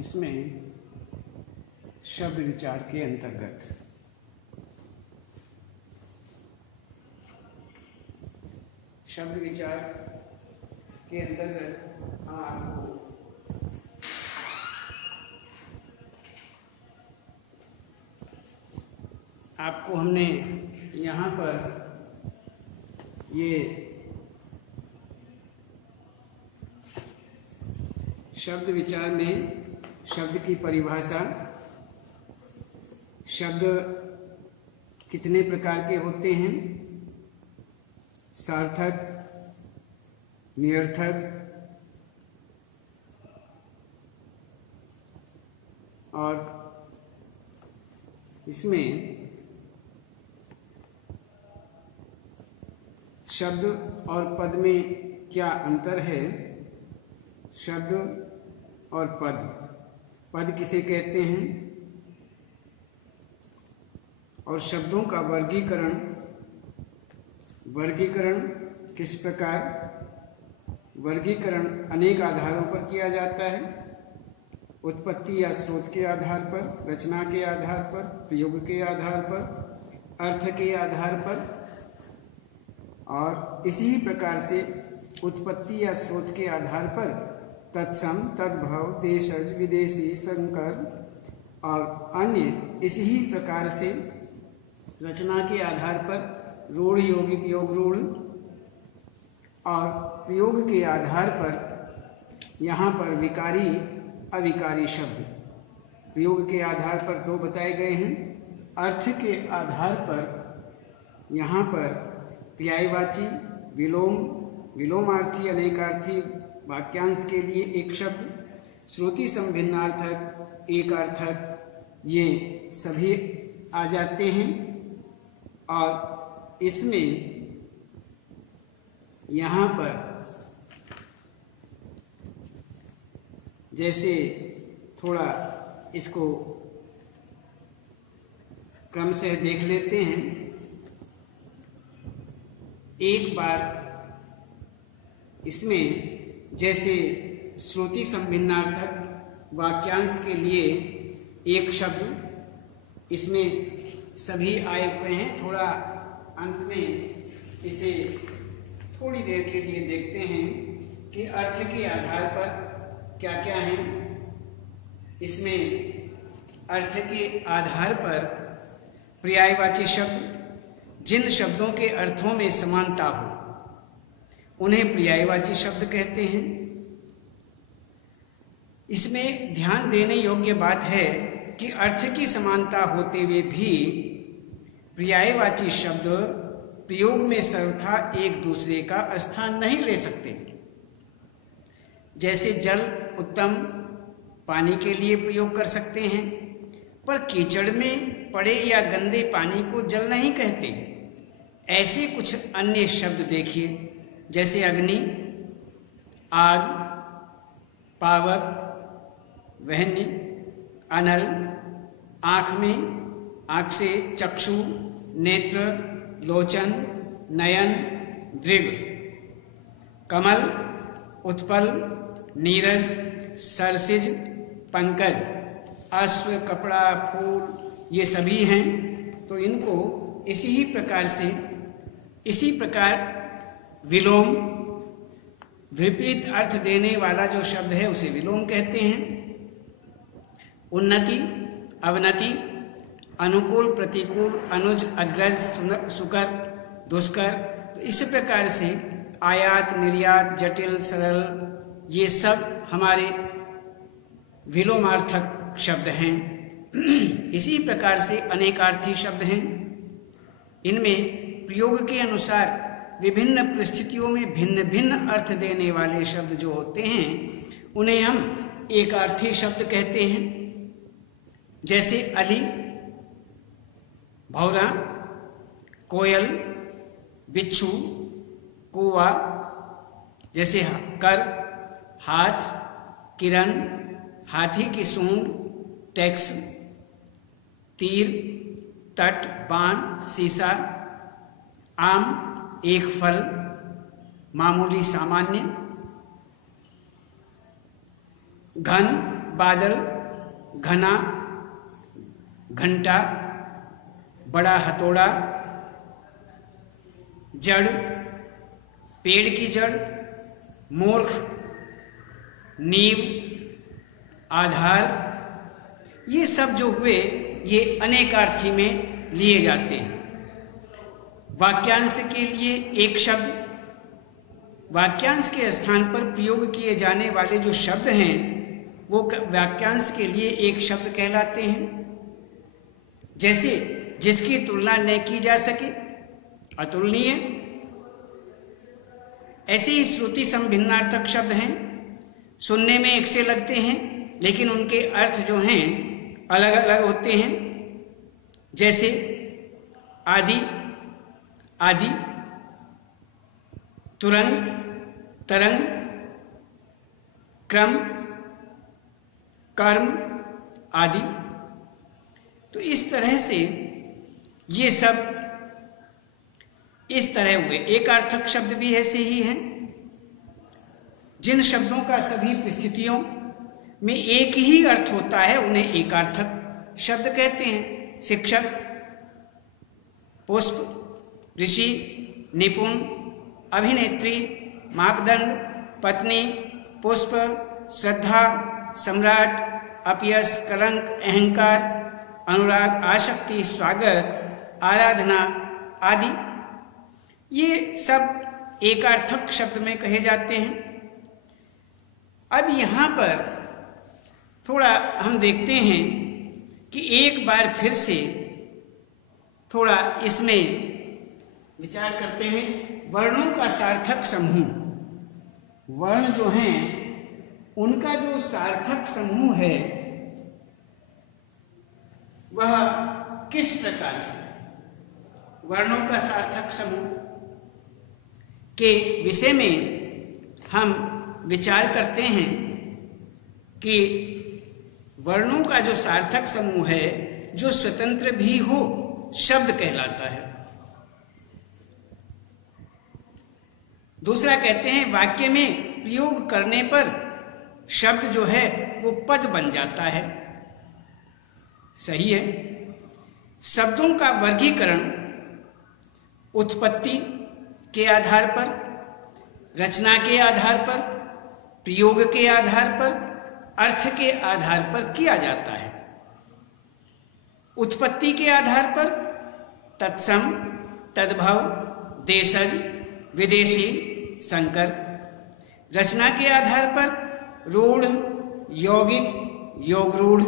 इसमें शब्द विचार के अंतर्गत आपको हमने यहाँ पर ये शब्द विचार में शब्द की परिभाषा, शब्द कितने प्रकार के होते हैं, सार्थक, निरर्थक और इसमें शब्द और पद में क्या अंतर है। शब्द और पद किसे कहते हैं और शब्दों का वर्गीकरण किस प्रकार। वर्गीकरण अनेक आधारों पर किया जाता है, उत्पत्ति या स्रोत के आधार पर, रचना के आधार पर, प्रयोग के आधार पर, अर्थ के आधार पर, और इसी प्रकार से उत्पत्ति या स्रोत के आधार पर तत्सम, तद्भव, देशज, विदेशी, संकर और अन्य इसी प्रकार से रचना के आधार पर रूढ़, यौगिक, योग रूढ़ और प्रयोग के आधार पर यहाँ पर विकारी, अविकारी शब्द प्रयोग के आधार पर दो बताए गए हैं। अर्थ के आधार पर यहाँ पर पर्यायवाची, विलोमार्थी, अनेकार्थी, वाक्यांश के लिए एक शब्द, श्रुति संभिन्नार्थक, एक अर्थक, ये सभी आ जाते हैं। और इसमें यहाँ पर जैसे थोड़ा इसको क्रम से देख लेते हैं। एक बार इसमें जैसे श्रुति संभिन्नार्थक वाक्यांश के लिए एक शब्द, इसमें सभी आए हुए हैं। थोड़ा अंत में इसे थोड़ी देर के लिए देखते हैं कि अर्थ के आधार पर क्या क्या है। इसमें अर्थ के आधार पर पर्यायवाची शब्द, जिन शब्दों के अर्थों में समानता हो उन्हें पर्यायवाची शब्द कहते हैं। इसमें ध्यान देने योग्य बात है कि अर्थ की समानता होते हुए भी पर्यायवाची शब्द प्रयोग में सर्वथा एक दूसरे का स्थान नहीं ले सकते। जैसे जल उत्तम पानी के लिए प्रयोग कर सकते हैं, पर कीचड़ में पड़े या गंदे पानी को जल नहीं कहते। ऐसे कुछ अन्य शब्द देखिए, जैसे अग्नि, आग, पावक, वहन्य, अनल, आँख में, आँख से चक्षु, नेत्र, लोचन, नयन, दृग, कमल, उत्पल, नीरज, सरसिज, पंकज, अश्व, कपड़ा, फूल, ये सभी हैं। तो इनको इसी प्रकार विलोम, विपरीत अर्थ देने वाला जो शब्द है उसे विलोम कहते हैं। उन्नति, अवनति, अनुकूल, प्रतिकूल, अनुज, अग्रज, सुकर, दुष्कर, तो इस प्रकार से आयात, निर्यात, जटिल, सरल, ये सब हमारे विलोमार्थक शब्द हैं। इसी प्रकार से अनेकार्थी शब्द हैं। इनमें प्रयोग के अनुसार विभिन्न परिस्थितियों में भिन्न भिन्न अर्थ देने वाले शब्द जो होते हैं उन्हें हम एकार्थी शब्द कहते हैं। जैसे अली, भौरा, कोयल, बिच्छू, कौवा। जैसे कर, हाथ, किरण, हाथी की सूंड, टैक्स, तीर, तट, बाण, सीसा, आम, एक फल, मामूली, सामान्य, घन, बादल, घना, घंटा, बड़ा हथौड़ा, जड़, पेड़ की जड़, मूर्ख, नींव, आधार, ये सब जो हुए ये अनेकार्थी में लिए जाते हैं। वाक्यांश के लिए एक शब्द, वाक्यांश के स्थान पर प्रयोग किए जाने वाले जो शब्द हैं वो वाक्यांश के लिए एक शब्द कहलाते हैं। जैसे जिसकी तुलना न की जा सके, अतुलनीय। ऐसे ही श्रुति संभिन्नार्थक शब्द हैं, सुनने में एक से लगते हैं लेकिन उनके अर्थ जो हैं अलग अलग होते हैं। जैसे आदि, आदि, तुरंग, तरंग, क्रम, कर्म आदि। तो इस तरह से ये सब इस तरह हुए। एकार्थक शब्द भी ऐसे ही हैं। जिन शब्दों का सभी परिस्थितियों में एक ही अर्थ होता है उन्हें एकार्थक शब्द कहते हैं। शिक्षक, पुष्प, ऋषि, निपुण, अभिनेत्री, मापदंड, पत्नी, पुष्प, श्रद्धा, सम्राट, अपयश, कलंक, अहंकार, अनुराग, आसक्ति, स्वागत, आराधना आदि, ये सब एकार्थक शब्द में कहे जाते हैं। अब यहाँ पर थोड़ा हम देखते हैं कि एक बार फिर से थोड़ा इसमें विचार करते हैं। वर्णों का सार्थक समूह, वर्ण जो हैं उनका जो सार्थक समूह है वह किस प्रकार से, वर्णों का सार्थक समूह के विषय में हम विचार करते हैं कि वर्णों का जो सार्थक समूह है जो स्वतंत्र भी हो शब्द कहलाता है। दूसरा कहते हैं वाक्य में प्रयोग करने पर शब्द जो है वो पद बन जाता है। सही है। शब्दों का वर्गीकरण उत्पत्ति के आधार पर, रचना के आधार पर, प्रयोग के आधार पर, अर्थ के आधार पर किया जाता है। उत्पत्ति के आधार पर तत्सम, तद्भव, देशज, विदेशी, संकर। रचना के आधार पर रूढ़, यौगिक, योगरूढ़।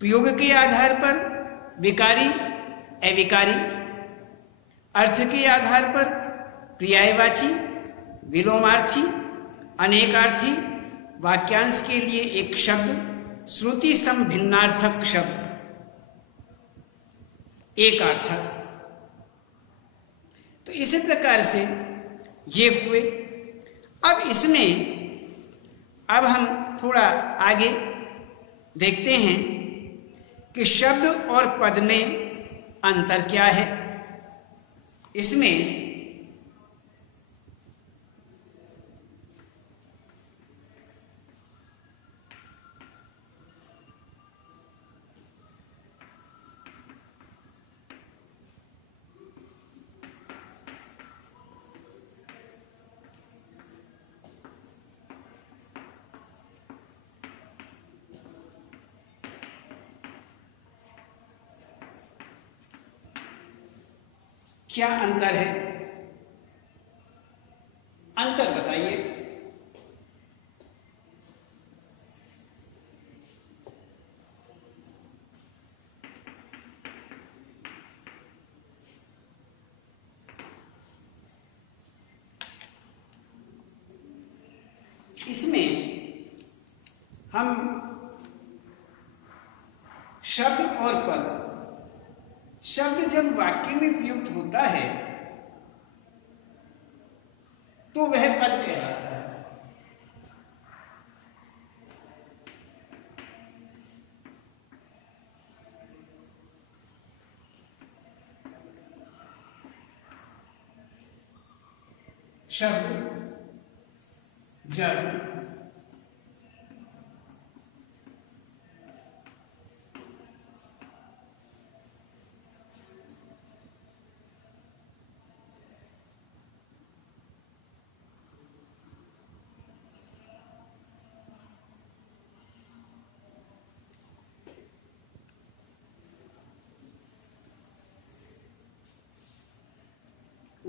प्रयोग के आधार पर विकारी, अविकारी। अर्थ के आधार पर पर्यायवाची, विलोमार्थी, अनेकार्थी। वाक्यांश के लिए एक शब्द, श्रुति संभिन्नार्थक शब्द, एकार्थक। तो इसी प्रकार से ये हुए। अब इसमें अब हम थोड़ा आगे देखते हैं कि शब्द और पद में अंतर क्या है। इसमें क्या अंतर है? अंतर बताइए। इसमें हम शब्द और पद, शब्द जब वाक्य में प्रयुक्त होता है तो वह पद कहलाता है। शब्द जब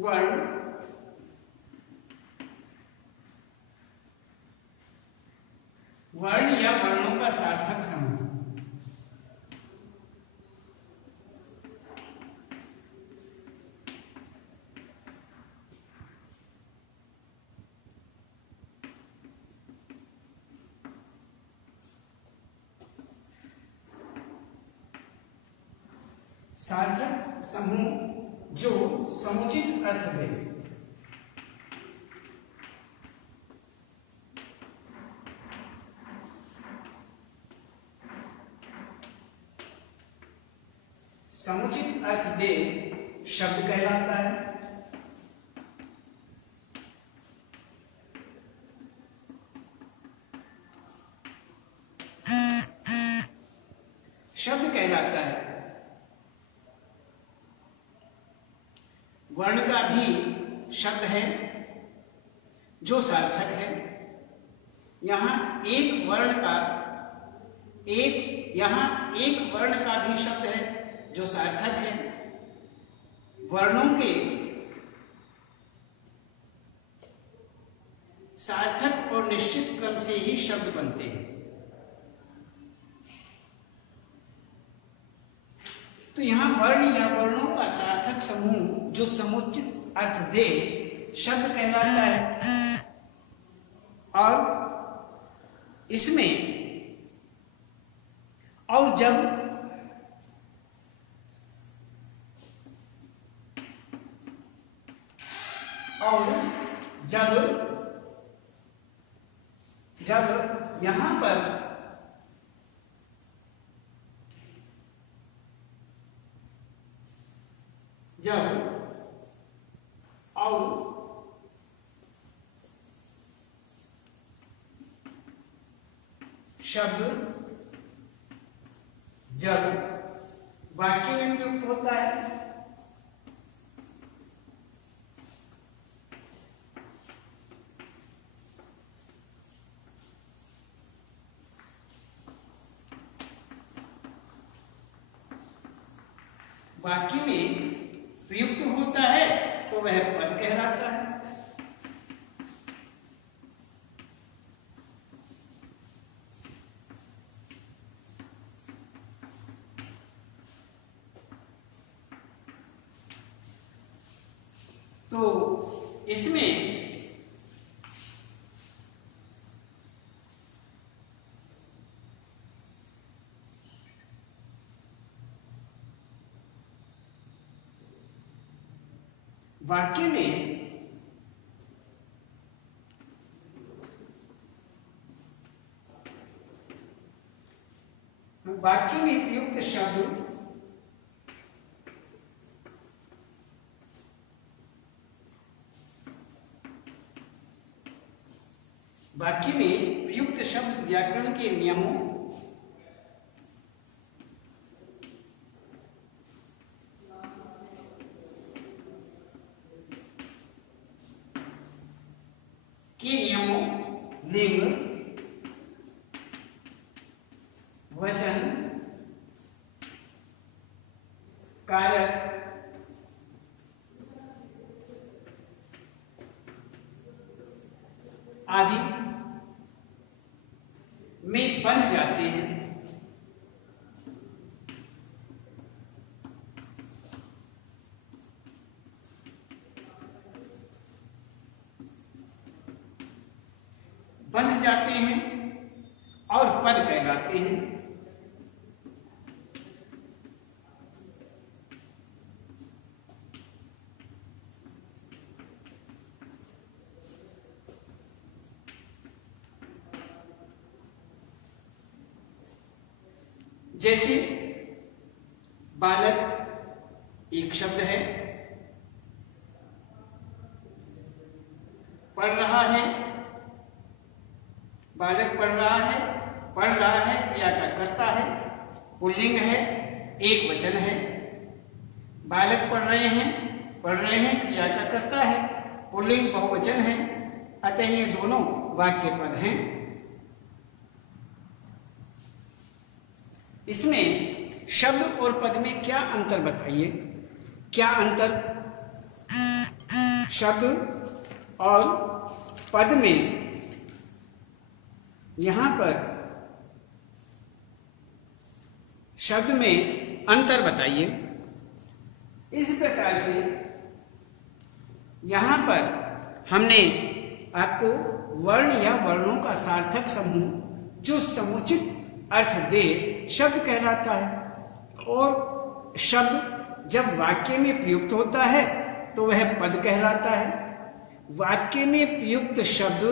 वर्ण वर्ण या वर्णों का सार्थक समूह। सार्थक समूह जो समुचित अर्थ दे। समुचित अर्थ दे शब्द कहलाता है। शब्द कहलाता है। वर्ण का भी शब्द है जो सार्थक है। यहां एक वर्ण का भी शब्द है जो सार्थक है। वर्णों के सार्थक और निश्चित क्रम से ही शब्द बनते हैं। तो यहां वर्ण या वर्णों का सार्थक समूह जो समुचित अर्थ दे शब्द कहलाता है। और इसमें और जब यहां पर शब्द जब वाक्य में प्रयुक्त होता है तो वह पद कहलाता है। तो इसमें वाक्य में प्रयुक्त शब्द व्याकरण के नियमों लिंग, वचन, कारक आदि में बंध जाते हैं। बंध जाते हैं और पद कहलाते हैं। जैसे बालक एक शब्द है, पढ़ रहा है, बालक पढ़ रहा है क्रिया का कर्ता है, पुल्लिंग है, एक वचन है। बालक पढ़ रहे हैं क्रिया का कर्ता है, पुल्लिंग बहुवचन है, अतः ये दोनों वाक्य पद हैं। इसमें शब्द और पद में क्या अंतर बताइए, क्या अंतर? शब्द और पद में यहाँ पर शब्द में अंतर बताइए। इस प्रकार से यहाँ पर हमने आपको वर्ण या वर्णों का सार्थक समूह जो समुचित अर्थ दे शब्द कहलाता है, और शब्द जब वाक्य में प्रयुक्त होता है तो वह पद कहलाता है। वाक्य में प्रयुक्त शब्द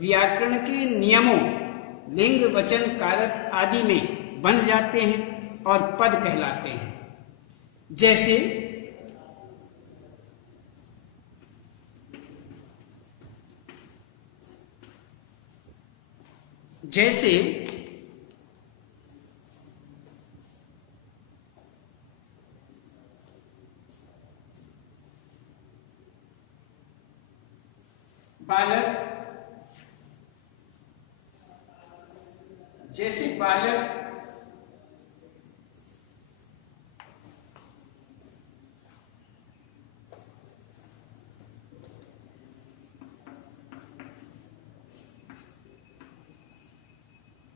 व्याकरण के नियमों लिंग वचन कारक आदि में बंध जाते हैं और पद कहलाते हैं। जैसे जैसे बालक, जैसे बालक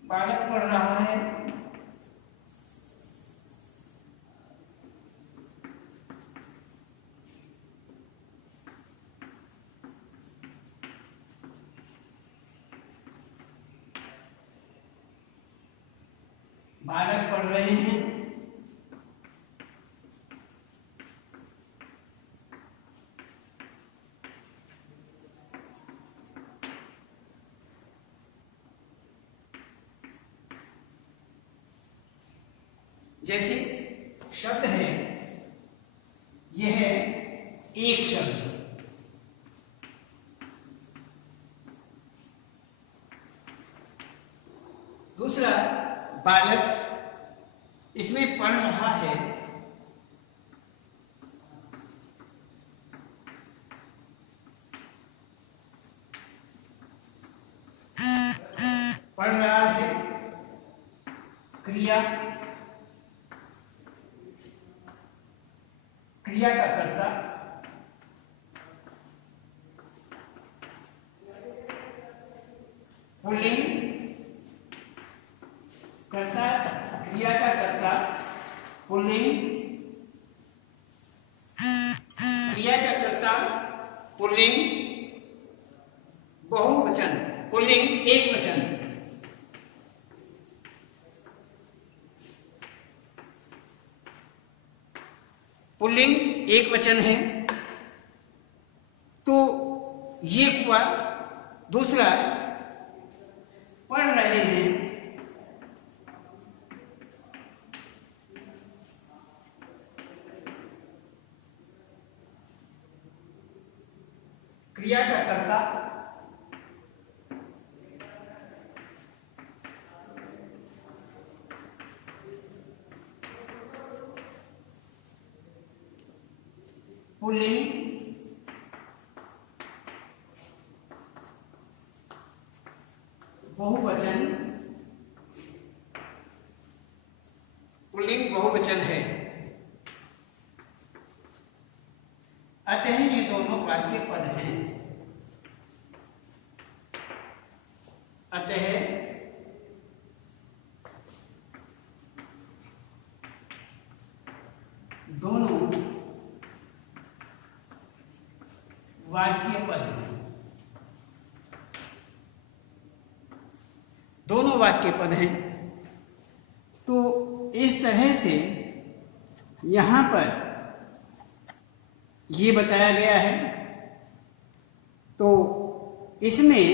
बालक पढ़ रहा है, बालक पढ़ रहे हैं, जैसे शब्द है, यह है एक शब्द। दूसरा बालक, इसमें पढ़ रहा है, पढ़ रहा है क्रिया, क्रिया का कर्ता, पुल्लिंग, कर्ता, क्रिया का कर्ता पुल्लिंग, क्रिया का कर्ता पुल्लिंग, बहुवचन पुल्लिंग एक वचन, पुल्लिंग एक वचन है। तो ये हुआ। दूसरा पढ़ रहे हैं, क्रिया का कर्ता पुल्लिंग, बहुवचन, पुल्लिंग बहुवचन है। अतः ये दोनों वाक्य पद हैं। अतः दोनों वाक्य पद हैं। दोनों वाक्य पद हैं। तो इस तरह से यहां पर ये बताया गया है। तो इसमें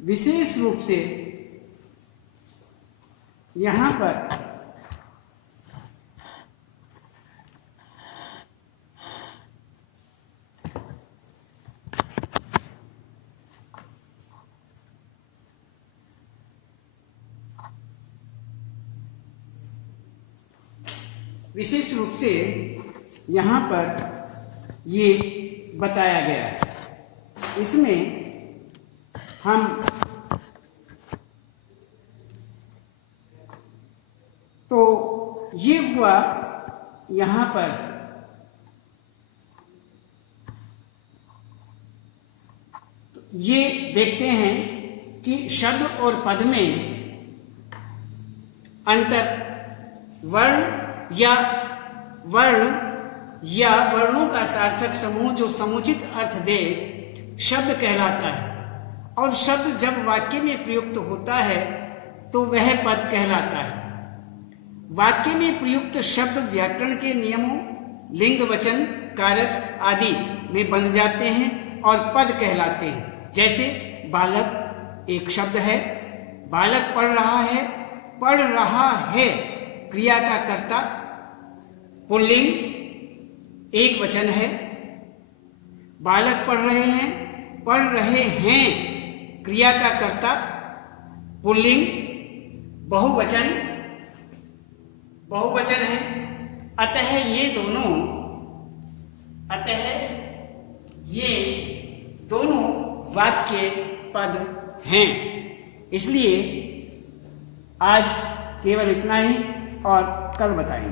विशेष रूप से यहां पर विशेष रूप से यहाँ पर ये बताया गया है। इसमें हम तो ये हुआ यहाँ पर ये देखते हैं कि शब्द और पद में अंतर वर्ण या वर्णों का सार्थक समूह जो समुचित अर्थ दे शब्द कहलाता है, और शब्द जब वाक्य में प्रयुक्त होता है तो वह पद कहलाता है। वाक्य में प्रयुक्त शब्द व्याकरण के नियमों, लिंग, वचन, कारक आदि में बंध जाते हैं और पद कहलाते हैं। जैसे बालक एक शब्द है, बालक पढ़ रहा है क्रिया का कर्ता पुल्लिंग एक वचन है। बालक पढ़ रहे हैं क्रिया का कर्ता पुल्लिंग बहुवचन है। अतः ये दोनों वाक्य पद हैं। इसलिए आज केवल इतना ही और कल बताएंगे।